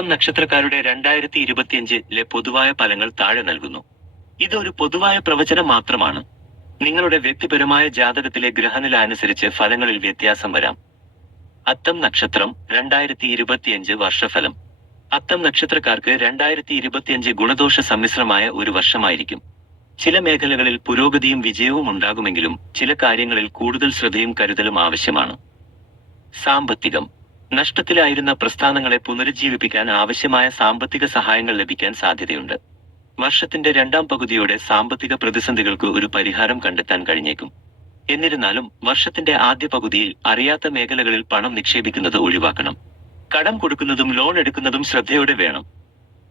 അത്തം നക്ഷത്രക്കാരുടെ രണ്ടായിരത്തി ഇരുപത്തിയഞ്ചിലെ പൊതുവായ ഫലങ്ങൾ താഴെ നൽകുന്നു. ഇതൊരു പൊതുവായ പ്രവചനം മാത്രമാണ്. നിങ്ങളുടെ വ്യക്തിപരമായ ജാതകത്തിലെ ഗ്രഹനില അനുസരിച്ച് ഫലങ്ങളിൽ വ്യത്യാസം വരാം. അത്തം നക്ഷത്രം രണ്ടായിരത്തി ഇരുപത്തിയഞ്ച് വർഷഫലം. അത്തം നക്ഷത്രക്കാർക്ക് രണ്ടായിരത്തി ഇരുപത്തിയഞ്ച് ഗുണദോഷ സമ്മിശ്രമായ ഒരു വർഷമായിരിക്കും. ചില മേഖലകളിൽ പുരോഗതിയും വിജയവും ഉണ്ടാകുമെങ്കിലും ചില കാര്യങ്ങളിൽ കൂടുതൽ ശ്രദ്ധയും കരുതലും ആവശ്യമാണ്. സാമ്പത്തികം. നഷ്ടത്തിലായിരുന്ന പ്രസ്ഥാനങ്ങളെ പുനരുജ്ജീവിപ്പിക്കാൻ ആവശ്യമായ സാമ്പത്തിക സഹായങ്ങൾ ലഭിക്കാൻ സാധ്യതയുണ്ട്. വർഷത്തിന്റെ രണ്ടാം പകുതിയോടെ സാമ്പത്തിക പ്രതിസന്ധികൾക്ക് ഒരു പരിഹാരം കണ്ടെത്താൻ കഴിഞ്ഞേക്കും. എന്നിരുന്നാലും വർഷത്തിന്റെ ആദ്യ പകുതിയിൽ അറിയാത്ത മേഖലകളിൽ പണം നിക്ഷേപിക്കുന്നത് ഒഴിവാക്കണം. കടം കൊടുക്കുന്നതും ലോൺ എടുക്കുന്നതും ശ്രദ്ധയോടെ വേണം.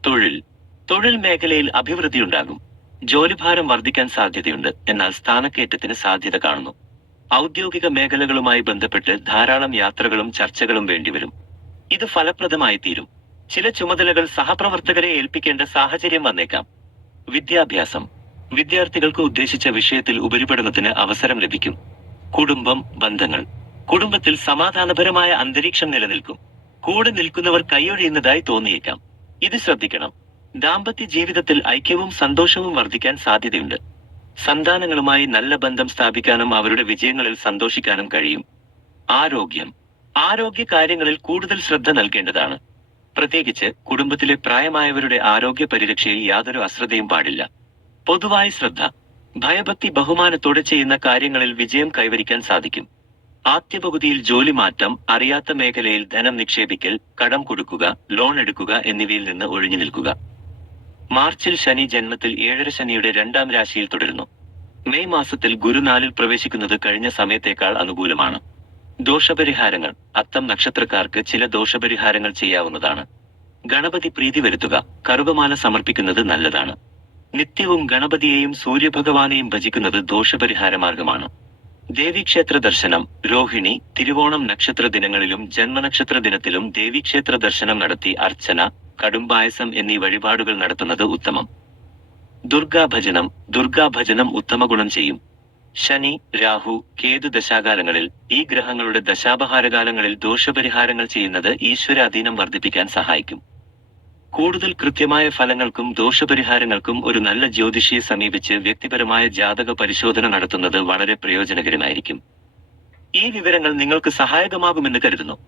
തൊഴിൽ. തൊഴിൽ മേഖലയിൽ അഭിവൃദ്ധിയുണ്ടാകും. ജോലിഭാരം വർദ്ധിക്കാൻ സാധ്യതയുണ്ട്. എന്നാൽ സ്ഥാനക്കയറ്റത്തിന് സാധ്യത കാണുന്നു. ഔദ്യോഗിക മേഖലകളുമായി ബന്ധപ്പെട്ട് ധാരാളം യാത്രകളും ചർച്ചകളും വേണ്ടിവരും. ഇത് ഫലപ്രദമായി തീരും ചില ചുമതലകൾ സഹപ്രവർത്തകരെ ഏൽപ്പിക്കേണ്ട സാഹചര്യം വന്നേക്കാം. വിദ്യാഭ്യാസം. വിദ്യാർത്ഥികൾക്ക് ഉദ്ദേശിച്ച വിഷയത്തിൽ ഉപരിപഠനത്തിന് അവസരം ലഭിക്കും. കുടുംബം ബന്ധങ്ങൾ. കുടുംബത്തിൽ സമാധാനപരമായ അന്തരീക്ഷം നിലനിൽക്കും. കൂടെ നിൽക്കുന്നവർ കൈയൊഴിയുന്നതായി തോന്നിയേക്കാം. ഇത് ശ്രദ്ധിക്കണം. ദാമ്പത്യ ജീവിതത്തിൽ ഐക്യവും സന്തോഷവും വർദ്ധിക്കാൻ സാധ്യതയുണ്ട്. സന്താനങ്ങളുമായി നല്ല ബന്ധം സ്ഥാപിക്കാനും അവരുടെ വിജയങ്ങളിൽ സന്തോഷിക്കാനും കഴിയും. ആരോഗ്യം. ആരോഗ്യ കാര്യങ്ങളിൽ കൂടുതൽ ശ്രദ്ധ നൽകേണ്ടതാണ്. പ്രത്യേകിച്ച് കുടുംബത്തിലെ പ്രായമായവരുടെ ആരോഗ്യ പരിരക്ഷയിൽ യാതൊരു അശ്രദ്ധയും പാടില്ല. പൊതുവായ ശ്രദ്ധ. ഭയഭക്തി ബഹുമാനത്തോടെ ചെയ്യുന്ന കാര്യങ്ങളിൽ വിജയം കൈവരിക്കാൻ സാധിക്കും. ആദ്യ പകുതിയിൽ ജോലി മാറ്റം അറിയാത്ത മേഖലയിൽ ധനം നിക്ഷേപിക്കൽ കടം കൊടുക്കുക ലോൺ എടുക്കുക എന്നിവയിൽ നിന്ന് ഒഴിഞ്ഞു നിൽക്കുക. മാർച്ചിൽ ശനി ജന്മത്തിൽ ഏഴര ശനിയുടെ രണ്ടാം രാശിയിൽ തുടരുന്നു. മെയ് മാസത്തിൽ ഗുരുനാലിൽ പ്രവേശിക്കുന്നത് കഴിഞ്ഞ സമയത്തേക്കാൾ അനുകൂലമാണ്. ദോഷപരിഹാരങ്ങൾ. അത്തം നക്ഷത്രക്കാർക്ക് ചില ദോഷപരിഹാരങ്ങൾ ചെയ്യാവുന്നതാണ്. ഗണപതി പ്രീതി വരുത്തുക. കറുകമാല സമർപ്പിക്കുന്നത് നല്ലതാണ്. നിത്യവും ഗണപതിയെയും സൂര്യഭഗവാനെയും ഭജിക്കുന്നത് ദോഷപരിഹാര മാർഗമാണ്. ദേവീക്ഷേത്ര ദർശനം. രോഹിണി തിരുവോണം നക്ഷത്ര ദിനങ്ങളിലും ജന്മനക്ഷത്ര ദിനത്തിലും ദേവീക്ഷേത്ര ദർശനം നടത്തി അർച്ചന കടുംപായസം എന്നീ വഴിപാടുകൾ നടത്തുന്നത് ഉത്തമം. ദുർഗാഭജനം ദുർഗാഭജനം ഉത്തമ ഗുണം ചെയ്യും. ശനി രാഹു കേതു ദശാകാലങ്ങളിൽ ഈ ഗ്രഹങ്ങളുടെ ദശാപഹാരകാലങ്ങളിൽ ദോഷപരിഹാരങ്ങൾ ചെയ്യുന്നത് ഈശ്വരാധീനം വർദ്ധിപ്പിക്കാൻ സഹായിക്കും. കൂടുതൽ കൃത്യമായ ഫലങ്ങൾക്കും ദോഷപരിഹാരങ്ങൾക്കും ഒരു നല്ല ജ്യോതിഷിയെ സമീപിച്ച് വ്യക്തിപരമായ ജാതക പരിശോധന നടത്തുന്നത് വളരെ പ്രയോജനകരമായിരിക്കും. ഈ വിവരങ്ങൾ നിങ്ങൾക്ക് സഹായകമാകുമെന്ന് കരുതുന്നു.